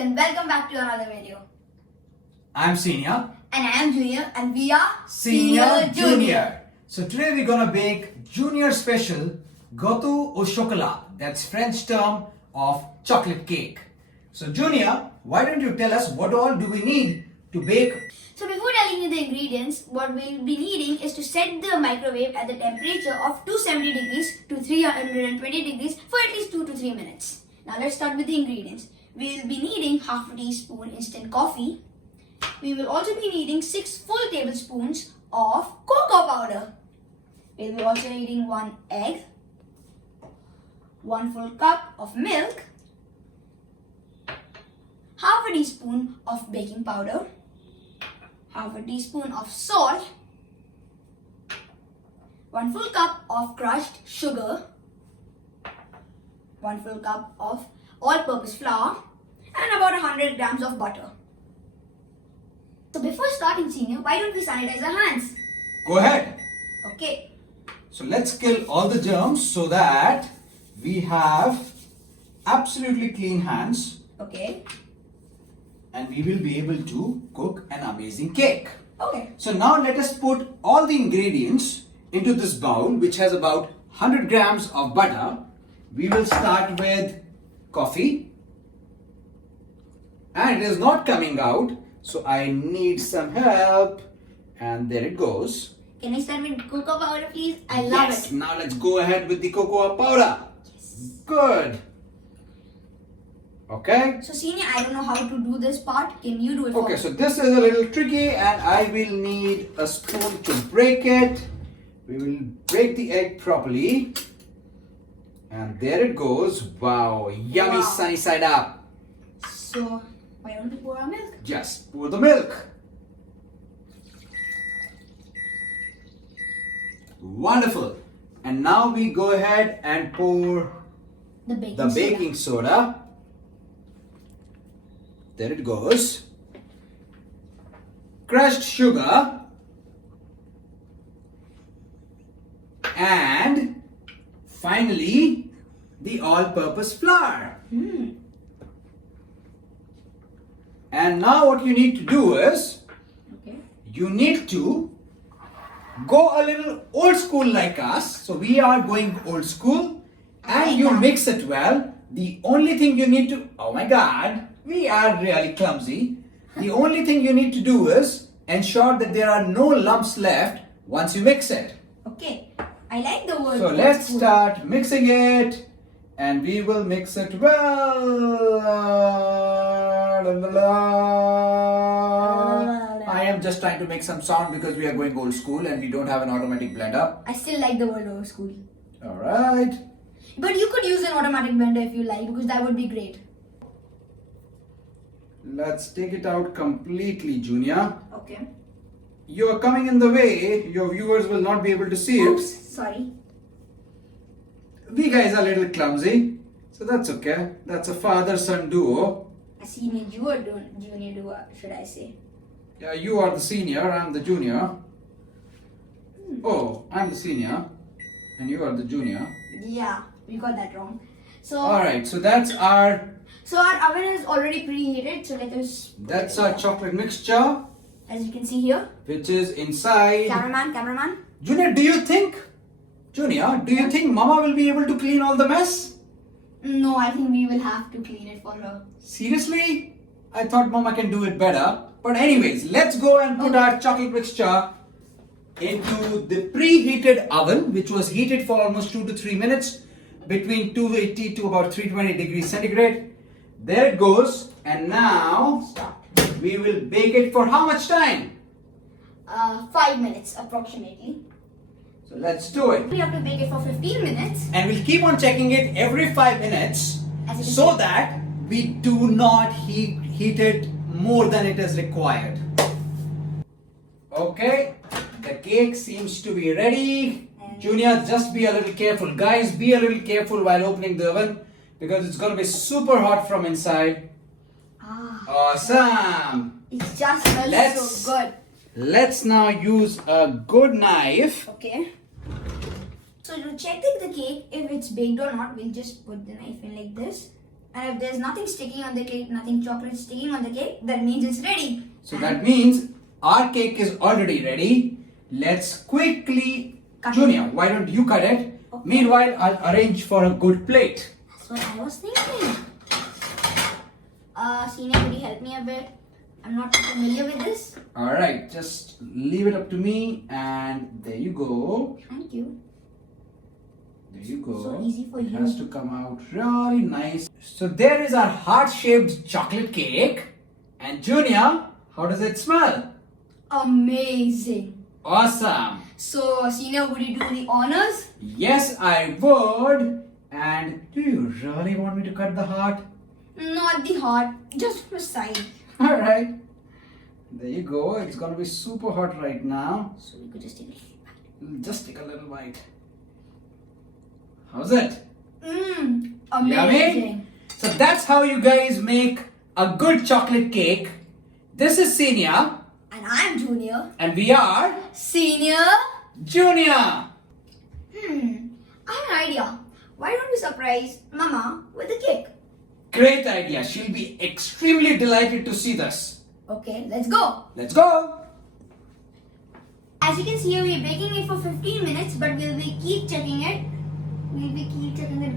and welcome back to another video. I'm Senior. And I am Junior and we are Senior Junior. So today we're gonna bake Junior special gâteau au chocolat. That's French term of chocolate cake. So Junior, why don't you tell us what all do we need to bake? So before telling you the ingredients, what we'll be needing is to set the microwave at the temperature of 270 degrees to 320 degrees for at least 2 to 3 minutes. Now let's start with the ingredients. We'll be needing half a teaspoon instant coffee. We will also be needing 6 full tablespoons of cocoa powder. We'll be also needing 1 egg, 1 full cup of milk, half a teaspoon of baking powder, half a teaspoon of salt, 1 full cup of crushed sugar, 1 full cup of all-purpose flour, and about 100 grams of butter. So before starting, Senior, why don't we sanitize our hands? Go ahead. Okay. So let's kill all the germs so that we have absolutely clean hands Okay. and we will be able to cook an amazing cake. Okay. So now let us put all the ingredients into this bowl which has about 100 grams of butter. We will start with coffee and it is not coming out, so I need some help, and there it goes. Can I start with cocoa powder, please? I love Yes, it. now let's go ahead with the cocoa powder. Yes. Good. Okay. So Senior, I don't know how to do this part. Can you do it for Okay, me? so this is a little tricky and I will need a spoon to break it. We will break the egg properly. And there it goes. Wow, yummy Wow. sunny side up. So why don't we pour our milk? Just pour the milk. Wonderful. And now we go ahead and pour The baking the soda. baking soda. There it goes. Crushed sugar. And finally, the all-purpose flour. And now what you need to do is, Okay. you need to go a little old school like us. So we are going old school. And you mix it well. The only thing you need to, oh my God, we are really clumsy. The only thing you need to do is ensure that there are no lumps left once you mix it. Okay. I like the word. So old let's school. start mixing it and we will mix it well. I am just trying to make some sound because we are going old school and we don't have an automatic blender. I still like the word old school. Alright. But you could use an automatic blender if you like, because that would be great. Let's take it out completely, Junior. Okay. You are coming in the way. Your viewers will not be able to see Oops, it. sorry. We guys are a little clumsy. So that's okay. That's a father-son duo. A senior junior duo, should I say. Yeah, you are the senior, I'm the junior. Oh, I'm the senior. And you are the junior. Yeah, we got that wrong. So, Alright, so that's our our oven is already preheated, so let us... that's our chocolate mixture, As you can see here. which is inside. Cameraman. Junior, do you think Mama will be able to clean all the mess? No, I think we will have to clean it for her. Seriously? I thought Mama can do it better. But anyways, let's go and put our chocolate mixture into the preheated oven, which was heated for almost 2 to 3 minutes, between 280 to about 320 degrees centigrade. There it goes. And now Stop. we will bake it for how much time? 5 minutes approximately. So let's do it. We have to bake it for 15 minutes. And we'll keep on checking it every 5 minutes As you can so see. that we do not heat it more than it is required. Okay, the cake seems to be ready. And- Junior, just be a little careful. Guys, be a little careful while opening the oven because it's going to be super hot from inside. Awesome. It just smells Let's- so good. Let's now use a good knife. Okay. So to check the cake, if it's baked or not, we'll just put the knife in like this. And if there's nothing sticking on the cake, nothing chocolate sticking on the cake, that means it's ready. So that means our cake is already ready. Let's quickly, Cut Junior, it. why don't you cut it? Okay. Meanwhile, I'll arrange for a good plate. That's what I was thinking. Senior, would you help me a bit? I'm not familiar with this. Alright, just leave it up to me and there you go. Thank you. There you go. So easy for it you. has to come out really nice. So there is our heart-shaped chocolate cake. And Junior, how does it smell? Amazing. Awesome. So, Senior, would you do the honors? Yes, I would. And do you really want me to cut the heart? Not the heart, just from the side. Alright. There you go. It's gonna be super hot right now. So we could just take a little bite. Just take a little bite. How's it? Amazing. Yummy? So that's how you guys make a good chocolate cake. This is Senior. And I'm Junior. And we are Senior? Junior. I have an idea. Why don't we surprise Mama with the cake? Great idea. She'll be extremely delighted to see this. Okay, let's go. Let's go. As you can see, we're baking it for 15 minutes, but we'll be keep checking it. We'll be keep checking it.